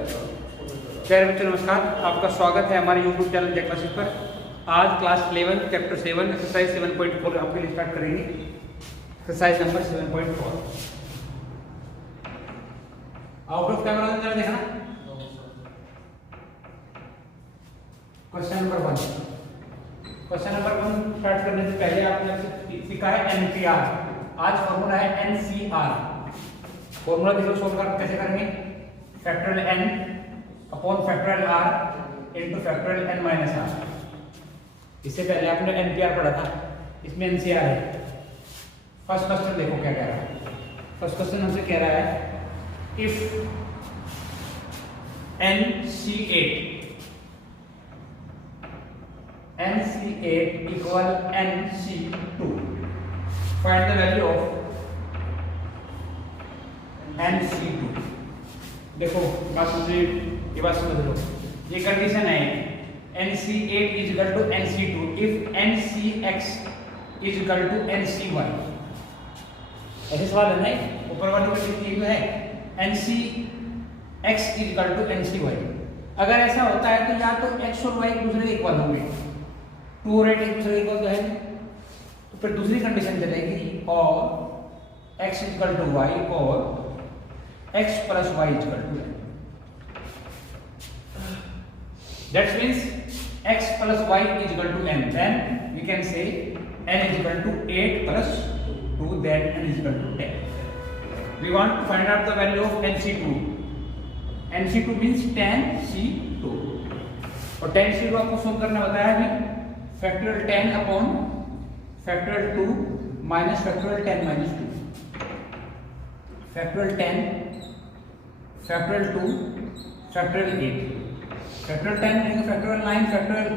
प्यारे बच्चों नमस्कार, आपका स्वागत है हमारे YouTube चैनल जेड क्लासेस पर। आज क्लास 11 चैप्टर 7 एक्सरसाइज 7.4 आपके लिए स्टार्ट करेंगे। Exercise number 7.4। Out of camera जरा देखना। क्वेश्चन नंबर 1 स्टार्ट करने से पहले आपने सीखा है NPR। आज फॉर्मूला है NCR। फॉर्मूला देखो सोल्व कर कैसे करेंगे। Factorial n upon factorial r into factorial n minus r। इससे पहले आपने NPR पढ़ा था, इसमें NCR है। फर्स्ट क्वेश्चन देखो क्या कह रहा है। फर्स्ट क्वेश्चन हमसे कह रहा है if NC8 equal NC2 find the value of NC2। देखो बात समझो, ये बात समझ लो। ये कंडीशन है NC8 is equal to NC2 if NCX is equal to NCY। ऐसे सवाल है ना, ऊपर वाली कंडीशन है NCX is equal to NCY। अगर ऐसा होता है तो या तो x और y एक दूसरे के इक्वल होंगे, 2 और 8 एक दूसरे के इक्वल तो है, तो फिर दूसरी कंडीशन चलेगी और x is equal to y और x plus y is equal to n. That means x plus y is equal to n. Then we can say n is equal to 8 plus 2. Then n is equal to 10. We want to find out the value of NC2. NC2 means 10C2. और 10C2 आपको solve करना बताया अभी। Factorial 10 upon factorial 2 minus factorial 10 minus 2। Factorial 10 factorial 2 factorial 8 factorial 10 into factorial 9 factorial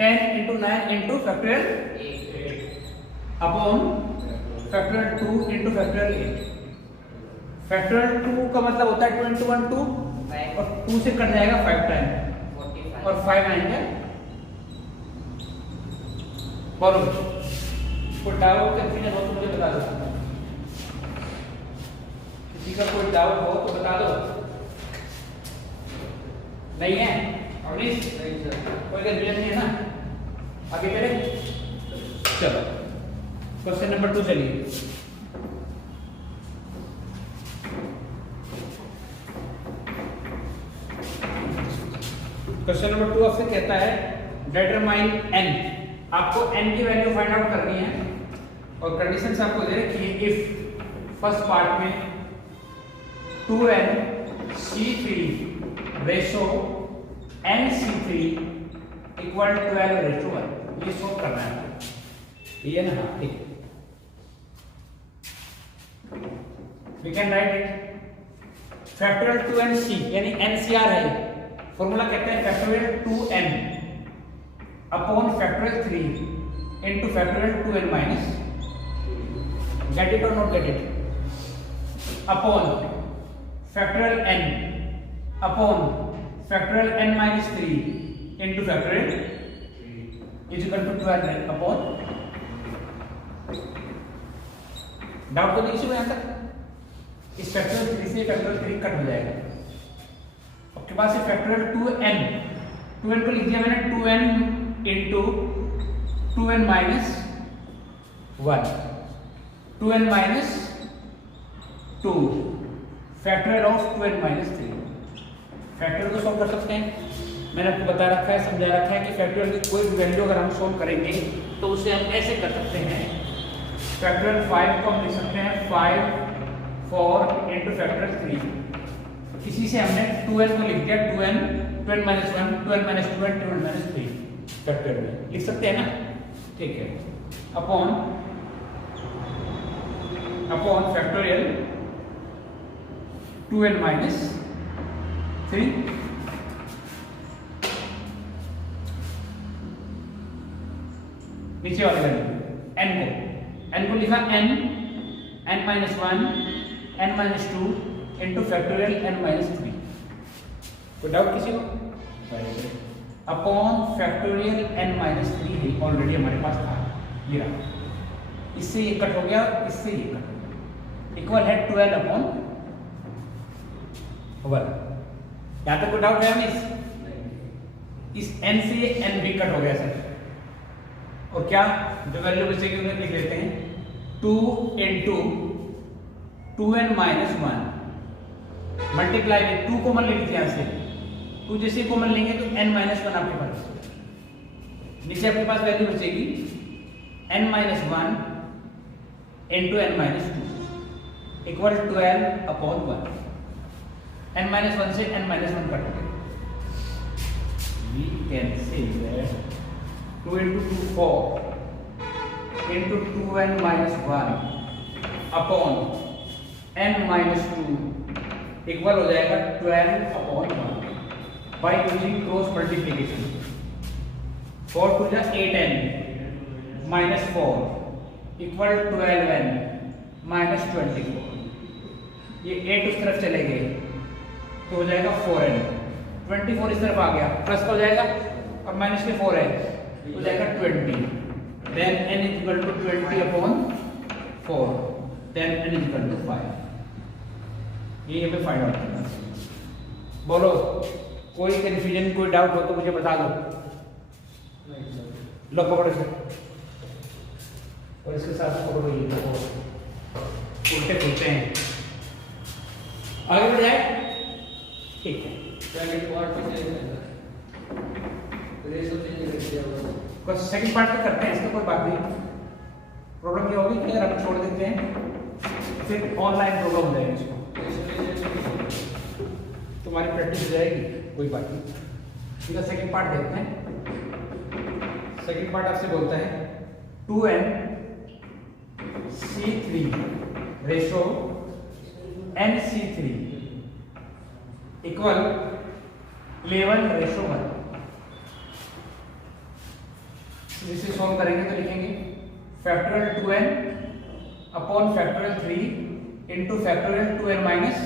10 into 9 into factorial 8 upon factorial 2 into factorial 8। Factorial 2 का मतलब होता है 2 into 1 2 और 2 से कट जाएगा 5 टाइम और 5 आएंगे। बराबर। कोई डाउट कंफ्यूजन हो तो मुझे बता दो। किसी का कोई डाउट हो तो बता दो। नहीं है अवनीश? नहीं सर, कोई कंफ्यूजन नहीं है ना? आगे चले, चलो क्वेश्चन नंबर 2 चलिए। क्वेश्चन नंबर 2 आपसे कहता है डिटरमाइन n। आपको n की वैल्यू फाइंड आउट करनी है और कंडीशंस आपको दे रखी है। इफ फर्स्ट पार्ट में 2NC3 रेशो NC3 इक्वल 12:1। ये सोल्व करना है, ये ना? हाँ ठीक है। We can write it factorial 2NC यानी NCR है। फॉर्मूला कहते हैं factorial 2n upon factorial 3 into factorial 2n minus. Get it और not get it? Upon factorial n upon factorial n minus 3 into factorial is equal to 12 upon. Doubt तो नहीं इसमें यहां तक? इस फैक्टोरियल 3 से फैक्टोरियल 3 कट हो जाएगा। आपके पास है फैक्टोरियल 2n को लिख दिया मैंने 2n into 2n minus 1 2n minus 2 factorial of 2n minus 3। Factorial को सॉल्व कर सकते हैं। मैंने आपको बता रखा है, समझा रखा है कि फैक्टोरियल की कोई भी वैल्यू अगर हम सॉल्व करेंगे तो उसे हम ऐसे कर सकते हैं। फैक्टोरियल 5 को हम लिख सकते हैं 5 4 इनटू फैक्टोरियल 3। इसी से हमने 2n को लिख दिया 2n minus 1 2n minus 2 2n minus 3 factorial में लिख सकते हैं ना? ठीक है। अपॉन फैक्टोरियल 2n माइनस 3 नीचे वाले वैल्यू n को लिखा n minus 1 n minus 2 into factorial n minus 3। कोई डाउट किसी को? अपॉन फैक्टोरियल n माइनस 3 है, ऑलरेडी हमारे पास था, ये रहा। इससे ये कट हो गया, इससे ये कट हो गया, इक्वल है 12 अपॉन 1। यहाँ तक कोई डाउट है मिस? इस n से ये n भी कट हो गया सर, और क्या जो वैल्यू बचेगी उन्हें लिख लेते हैं 2 into 2n minus 1 multiply with 2 common ले लीजिए यहाँ से, 2 जैसे कॉमन लेंगे तो n minus 1 आपके पास, नीचे आपके पास वैल्यू बचेगी n minus 1 into n minus 2 equal 12 upon 1, n minus 1 से n minus 1 कट हो गया, we can say that 2 into 2 4 into 2n minus 1 upon n minus 2 equal हो जाएगा 12 upon 1 by using cross multiplication. 4 to the 8n minus 4 equal 12n minus 24, ये 8 उस तरफ चले गए तो हो जाएगा 4n, 24 इस तरफ आ गया प्लस का हो जाएगा और माइनस के 4 है हो जाएगा 20, then n is equal to 20 upon 4, then n is equal to 5, ये हमें फाइंड आउट करना है। बोलो कोई कंफ्यूजन कोई डाउट हो तो मुझे बता दो। लो पकड़ो इसे और इसके साथ पकड़ो ये उल्टे खुलते हैं, आगे बढ़ जाए ठीक है। सेकंड पार्ट पे करते हैं, इसका कोई बात नहीं, प्रॉब्लम ये होगी कि अगर हम छोड़ देते हैं फिर ऑनलाइन प्रॉब्लम हो जाएगी, इसको तुम्हारी प्रैक्टिस हो जाएगी, कोई बात नहीं। इसका सेकंड पार्ट देखते हैं। सेकंड पार्ट आपसे बोलता है 2n C3 ratio NC3 equal 11 ratio 1। इसे सॉल्व करेंगे तो लिखेंगे factorial 2n upon factorial 3 into factorial 2n minus,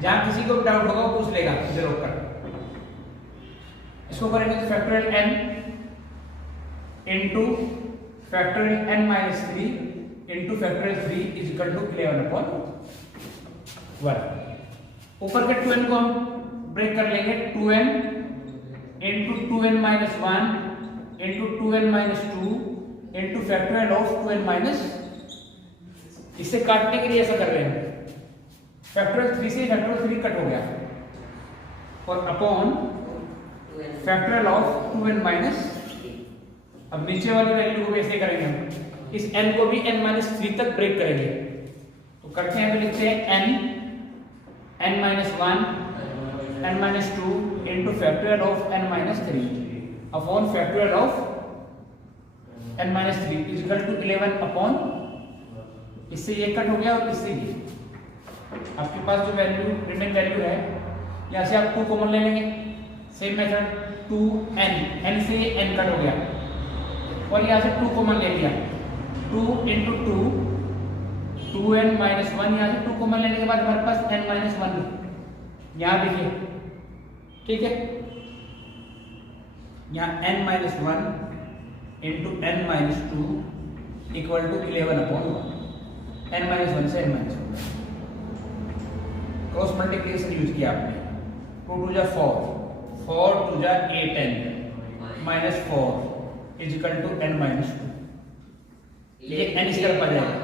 जहां किसी को भी डाउट होगा वो पूछ लेगा जरूर कर। इसको करेंगे तो factorial n into factorial n minus 3 into factorial 3 is equal to 11 upon 1। ऊपर के 2n को हम ब्रेक कर लेंगे, 2n into 2n minus 1 into 2n minus 2 into factorial of 2n minus, इसे काटने के लिए ऐसा कर रहे हैं, फैक्टोरियल 3 से फैक्टोरियल 3 कट हो गया और upon factorial of 2n minus. अब नीचे वाली वैल्यू को ऐसे करेंगे हम, इस n को भी n माइनस 3 तक ब्रेक करेंगे, तो करते हैं तो लिखते हैं n minus 1 n minus 2 into factorial of n minus 3 upon factorial of n minus 3 is equal to 11 upon, इससे ये कट हो गया और इससे ये, आपके पास जो वैल्यू रिमेन वैल्यू है यहाँ से आप 2 कॉमन ले लेंगे, सेम मेथड 2n, n से ये n कट हो गया और यहाँ से 2 कॉमन ले लिया, 2 इंटू 2 2n माइनस 1, यहाँ से 2 कॉमन लेने के बाद हमारे पास n माइनस 1 यहाँ लिखिए, ठीक है। यहाँ n minus 1 into n minus 2 equal to 11 upon 1, n minus 1 से n minus 1 cross multiplication use किया आपने, 2 टू जा 4 4 टू जा 8n minus 4 is equal to n minus 2, ये n इस तरफ आ जाएगा,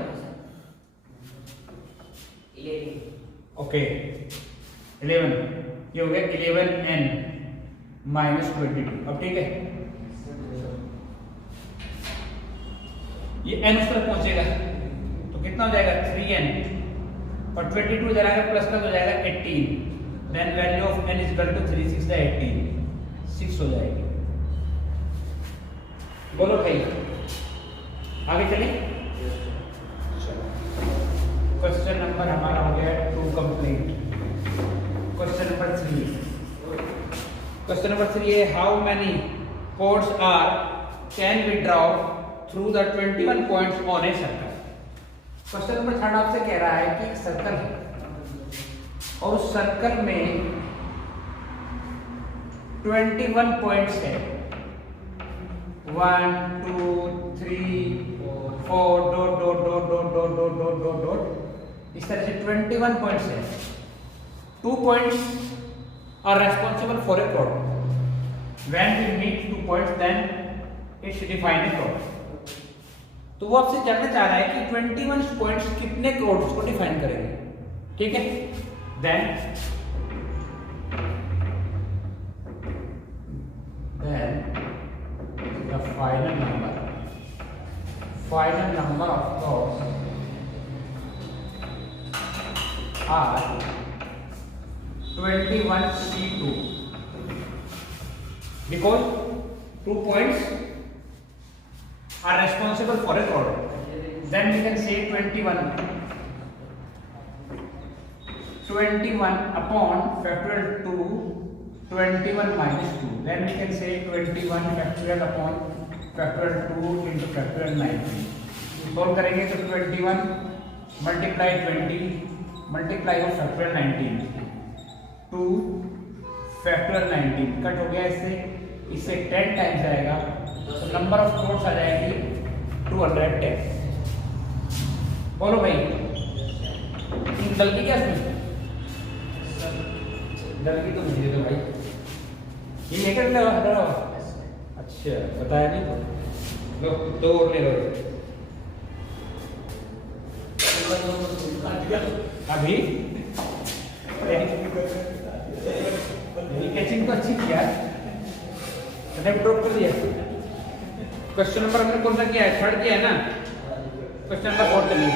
ओके 11, ये हो गया 11n माइनस 22। अब ठीक है, ये n उस तरफ पहुंचेगा तो कितना हो जाएगा 3n और 22 इधर आएगा प्लस का हो जाएगा 18, then value of n is equal to 3 6 18 6 हो जाएगी। बोलो भाई आगे चले। क्वेश्चन नंबर हमारा हो गया 2 complete. Question number 3, question number 3 है how many chords are can be draw through the 21 points on a circle. Question number 3 आपसे कह रहा है कि एक सर्कल है और उस सर्कल में 21 पॉइंट्स है, 1 2 3 4 dot dot dot dot dot dot dot dot dot, इस तरह से 21 पॉइंट्स है। 2 points are responsible for a chord. When we meet 2 points, then it should define a chord. तो वो आपसे जानना चाह रहा है कि 21 पॉइंट्स कितने चॉर्ड्स को डिफाइन करेंगे, ठीक है? Then the final number of chords are 21C2 because 2 points are responsible for a chord. Then we can say 21 upon factorial 2 21 minus 2. Then we can say 21 factorial upon factorial 2 into factorial 19. Solve करेंगे तो 21 multiply 20 multiply of factorial 19 2 factorial 19 cut हो गया, इससे 10 times आएगा तो number of चॉर्ड्स आ जाएगी 210. बोलो भाई गलती क्या इसमें? गलती तो मुझे तो भाई ये लेकर रहा। अच्छा बताया नहीं तो लो 2 और ले लो अभी। कैचिंग तो अच्छी किया, ड्रॉप कर दिया। क्वेश्चन नंबर हमने कौन सा किया है? 3rd किया है ना। क्वेश्चन नंबर 4 चलिए।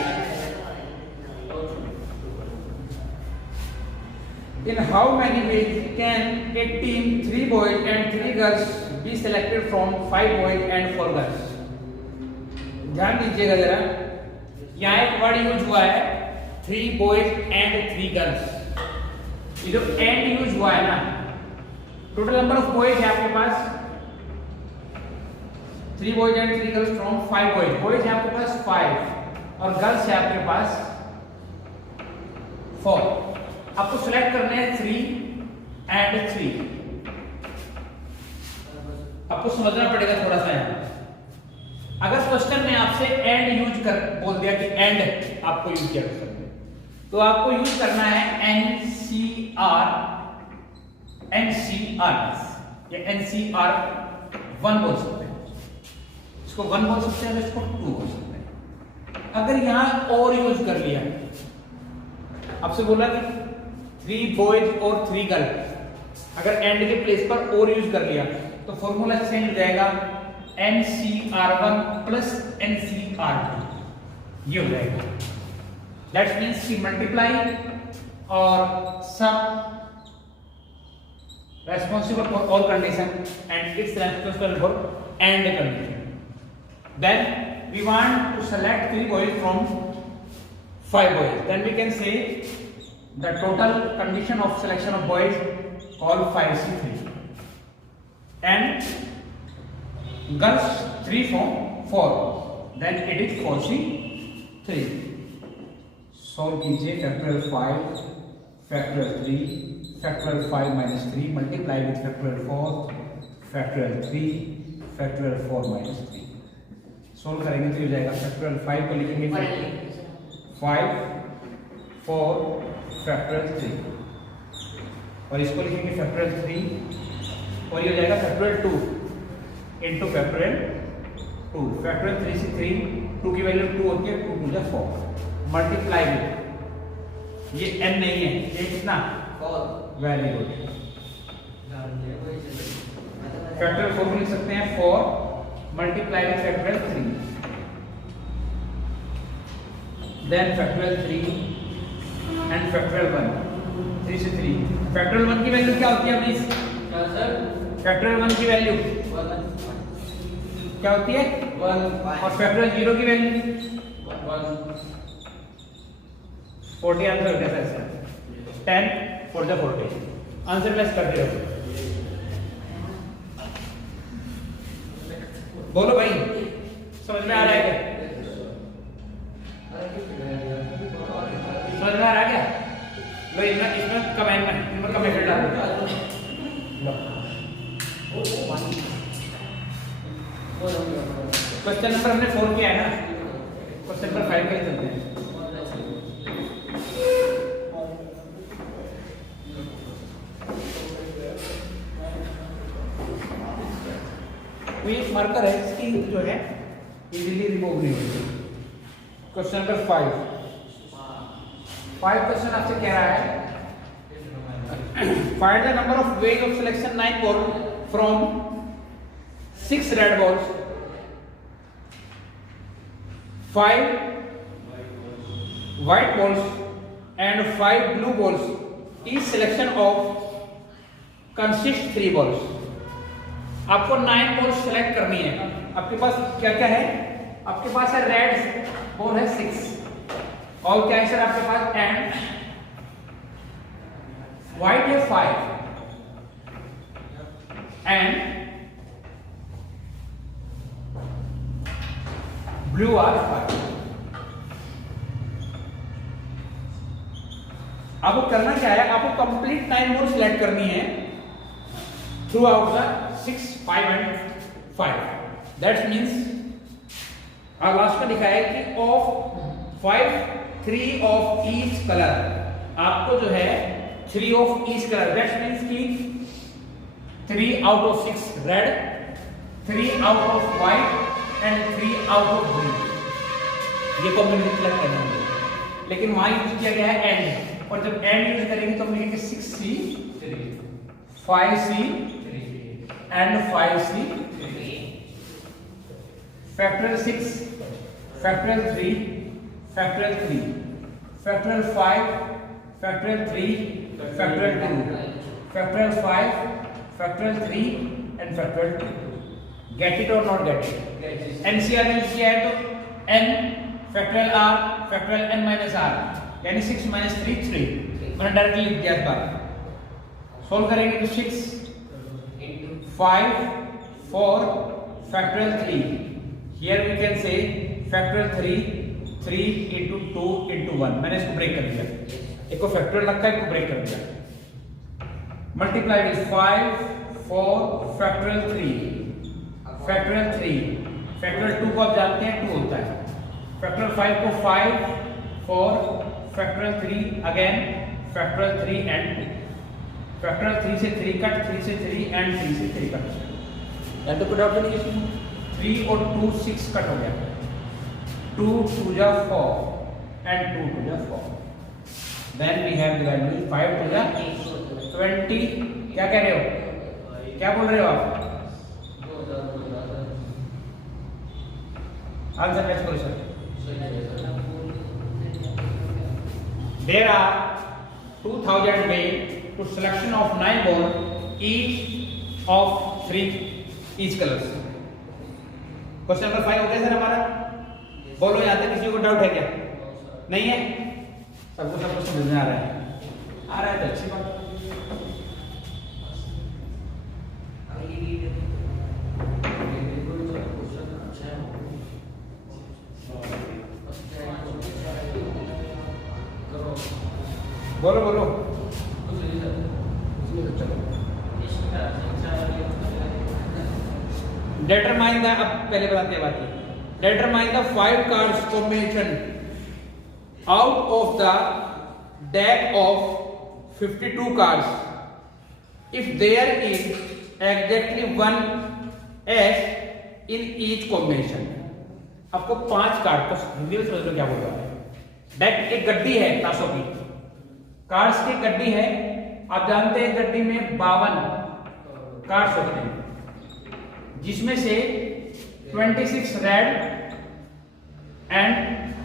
In how many ways can a team 3 boys and 3 girls be selected from 5 boys and 4 girls? ध्यान दीजिएगा जरा, यहाँ एक वर्ड यूज हुआ है 3 boys and 3 girls। ये जो and यूज हुआ है ना, टोटल नंबर ऑफ बॉयज है आपके पास 3 boys and 3 girls from 5 boys। Boys है आपके पास 5 और गर्ल्स है आपके पास 4। आपको सिलेक्ट करने हैं 3 and 3। आपको समझना पड़ेगा थोड़ा सा यहाँ। अगर क्वेश्चन में आपसे एंड यूज कर बोल दिया कि एंड आपको यूज किया कर सकते, तो आपको यूज करना है NCR या NCR 1 बोल सकते हैं, इसको 1 बोल सकते हैं, इसको 2 बोल सकते हैं। अगर यहां और यूज कर लिया, आपसे बोला कि 3 बॉयज और 3 गर्ल, अगर एंड के प्लेस पर और यूज कर लिया तो फॉर्मूला चेंज हो जाएगा NCR1 प्लस NCR2, ये हो जाएगा। दैट मींस कि मल्टीप्लाई और सम responsible for all condition and it's responsible for and condition. Then we want to select 3 boys from 5 boys. Then we can say the total condition of selection of boys call 5C3 and girls 3 from 4. Then it is 4C3. Solve कीजिए factorial 5 factorial 3 factorial 5 minus 3 multiply with factorial 4 factorial 3 factorial 4 minus 3। Solve करेंगे तो हो जाएगा factorial 5 को लिखेंगे 5 4 factorial 3 और इसको लिखेंगे factorial 3 और ये हो जाएगा factorial 2 into factorial 2। factorial 3 से 3 2 की वैल्यू 2 होती है, 2 2 4 मल्टीप्लाई विद ये n नहीं है, ये कितना वेरी गुड। फैक्टोरियल 4 को लिख सकते हैं 4 multiply with factorial 3 then factorial 3 and factorial 1 3 से 3। फैक्टोरियल 1 की वैल्यू क्या होती है प्लीज? फैक्टोरियल 1 की वैल्यू क्या होती है? 1 और फैक्टोरियल 0 की वैल्यू 40 आंसर हो गया sir. 10 for the 40 answer less करते रहो। बोलो भाई समझ में आ रहा है क्या? समझ में आ रहा है क्या? लो इसमें कमेंट में कमेंट डालो। क्वेश्चन नंबर हमने 4 किया है ना, क्वेश्चन नंबर 5 पे चलते हैं। कोई एक मार्कर है इसकी जो है इजीली रिमूव नहीं होती। क्वेश्चन नंबर 5 क्वेश्चन आपसे कह रहा है find the number of ways of selection 9 ball from 6 red balls, 5 white balls and 5 blue balls. Each selection of consists 3 balls. आपको 9 बॉल्स सेलेक्ट करनी है। आपके पास क्या क्या है? आपके पास है रेड बॉल है 6 और क्या है सर आपके पास एंड व्हाइट है 5 एंड ब्लू आर 5। आपको करना क्या है? आपको कंप्लीट 9 बॉल सिलेक्ट करनी है through out the 6, 5 and 5। That means last में लिखा है कि ऑफ 5 3 ऑफ ईच कलर। आपको जो है 3 of each colour, that means कि 3 out of 6 red, 3 out of white and 3 out of blue, ये कॉम्बिनेशन सिलेक्ट करना है। लेकिन वहां यूज किया गया है एंड, और जब एंड यूज करेंगे तो हम लिखेंगे 6C 5C and 5C factorial 6 factorial 3 factorial 3 factorial 5 factorial 3 factorial 2 factorial 5 factorial 3 and factorial 2। Get it और not get it? NCR use किया है तो n factorial r factorial n minus r यानी 6 माइनस 3 3। मैंने डायरेक्टली लिख दिया इस बार। सोल्व करेंगे तो 6 5 4 factorial 3। Here we can say factorial 3 into 2 into 1। मैंने इसको ब्रेक कर दिया, एक को फैक्टोरियल रखा है, एक को ब्रेक कर दिया। Multiply with 5 4 factorial 3 factorial 3 factorial 2 को आप जानते हैं 2 होता है। फैक्टोरियल 5 को 5 4 factorial 3 again factorial 3 and 2। Factorial 3 से 3 कट, 3 से 3 एंड 3 से 3 कट। या तो कोई डाउट नहीं इसमें? 3 और 2 6 कट हो गया, 2 2 जा 4 एंड 2 2 जा 4। Then we have the value 5 2 जा 20। क्या कह रहे हो? क्या बोल रहे हो आप? आंसर मैच करो sir. There are 2000 ways to selection of 9 balls, each of 3 each colors. Question number 5 हो गया सर हमारा। बोलो यहाँ तक किसी को डाउट है क्या? नहीं है? सबको सब कुछ समझ में आ रहा है? आ रहा है तो अच्छी बात। बोलो बोलो। डिटरमाइन द, अब पहले बताते हैं बात। Determine the 5 cards combination out of the deck of 52 cards if there is exactly 1 S in each combination। आपको 5 कार्ड को हिंदी में समझ लो क्या बोल रहा है। डेक एक गड्डी है ताशों की, कार्ड्स की गड्डी है। आप जानते हैं गड्डी में 52 कार्ड्स होते हैं, जिसमें से 26 रेड एंड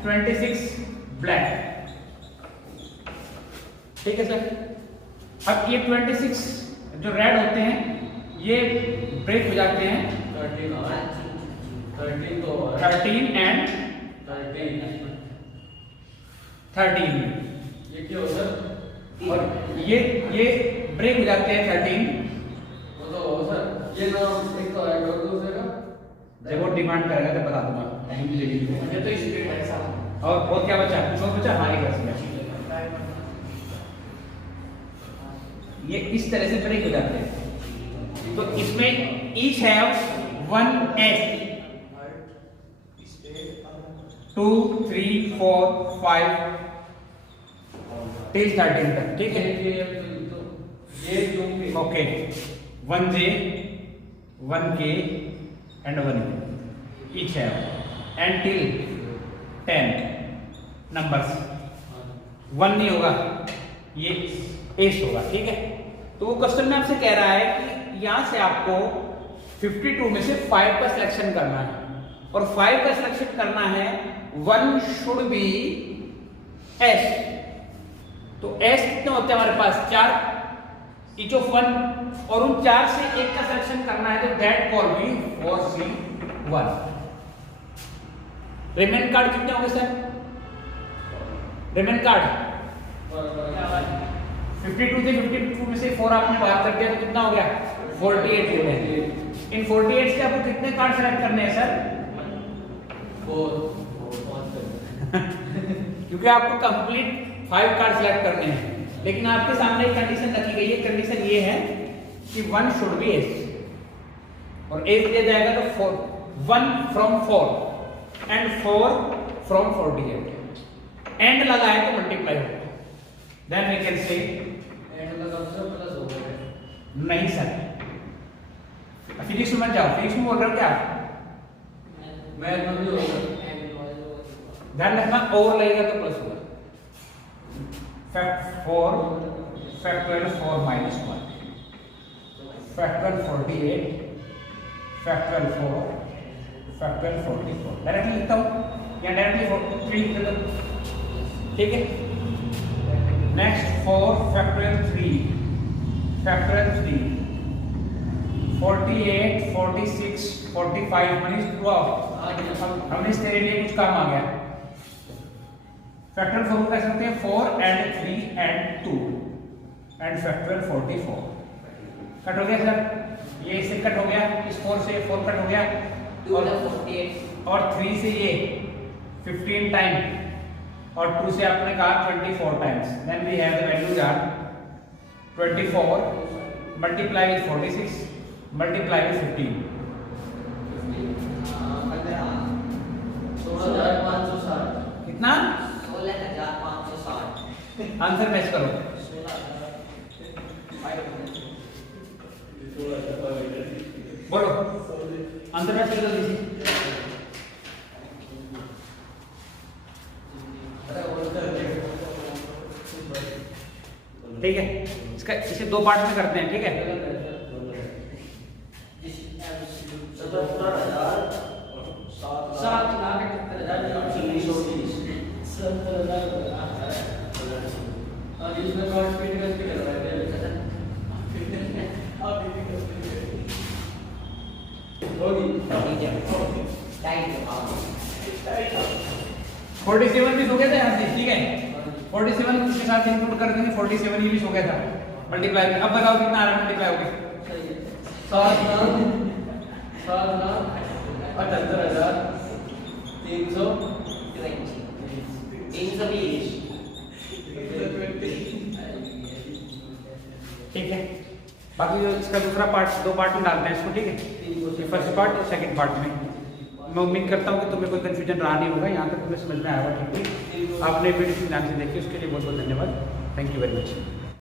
26 ब्लैक। ठीक है सर। अब ये 26 जो रेड होते हैं ये ब्रेक हो जाते हैं 13 एंड 13। ये क्या होता है? और ये ब्रेक हो जाते हैं 13। वो तो सर ये नाम एक तो है और दूसरे का जब वो डिमांड करेगा तो बता दूंगा। मुझे तो इसी पे ऐसा। और बहुत क्या बचा? कुछ और बचा? हाँ, ये इस तरह से ब्रेक हो जाते हैं। तो इसमें ईच हैव 1 S 2 3 4 5 till 13 तक। ठीक है, ये जो भी okay. 1J 1K and 1 each है एंड टिल 10 नंबर्स 1 नहीं होगा, ये एस होगा, ठीक है। तो वो क्वेश्चन में आपसे कह रहा है कि यहां से आपको 52 में से 5 का सिलेक्शन करना है, और 5 का सिलेक्शन करना है 1 शुड बी एस। तो एस कितने होते हैं हमारे पास 4 ईच ऑफ 1, और उन 4 से एक का सिलेक्शन करना है, तो that call be 4C1। Remain card कितने होंगे सर? रिमेन कार्ड 52 थे, 52 में से 4 आपने बाहर कर दिया तो कितना हो गया 48 रिमेन। इन 48 से आपको कितने कार्ड सेलेक्ट करने हैं सर? 4 क्योंकि आपको कंप्लीट 5 कार्ड सेलेक्ट करने हैं, लेकिन आपके सामने एक कंडीशन रखी गई है। कंडीशन ये है कि 1 शुड बी एस, और एस दिया जाएगा तो 1 फ्रॉम 4 एंड 4 फ्रॉम 48। एंड लगा है तो मल्टीप्लाई होगा, then we can say and का मतलब प्लस हो गया। नहीं सर, फिजिक्स में मत जाओ, फिजिक्स में बोल रहे हो क्या? मैथ में भी होगा। ध्यान रखना, और लगेगा तो प्लस होगा। Fact 4 factorial 4 minus 1 factorial 48 factorial 4 factorial 44। Directly लिखता हूँ या डायरेक्टली 3 लिख देता हूँ, ठीक है। नेक्स्ट 4 फैक्टोरियल 3 फैक्टोरियल 3 48 46 45 मनीष हमने तेरे लिए कुछ काम आ गया। फैक्टोरियल 4 को कह सकते हैं 4 and 3 and 2 and factorial 44। Cut हो गया सर, ये इससे कट हो गया, इस 4 से 4 कट हो गया, और 3 से ये 15 टाइम, और 2 से आपने कहा 24 times. Then we have the values are 24 multiply with 46 multiply with 15। 16,560 कितना? 16,560। आंसर मैच करो। बोलो आंसर मैच कर जल्दी से। ठीक है, इसका इसे 2 पार्ट में करते हैं, ठीक है। 47 भी हो गया था यहाँ से, ठीक है। 47 उसके साथ इंक्लूड कर देंगे, 47 ये भी हो गया था मल्टीप्लाई। अब बताओ कितना आ रहा है मल्टीप्लाई हो गया? 7,75,320 ठीक है। बाकी जो इसका दूसरा पार्ट 2 पार्ट में डालते हैं इसको, ठीक है। फर्स्ट पार्ट और सेकंड पार्ट में मैं उम्मीद करता हूँ कि तुम्हें कोई कंफ्यूजन रहा नहीं होगा, यहाँ तक तुम्हें समझ में आया होगा, ठीक है। आपने वीडियो ध्यान से देखी, उसके लिए बहुत बहुत धन्यवाद। Thank you very much.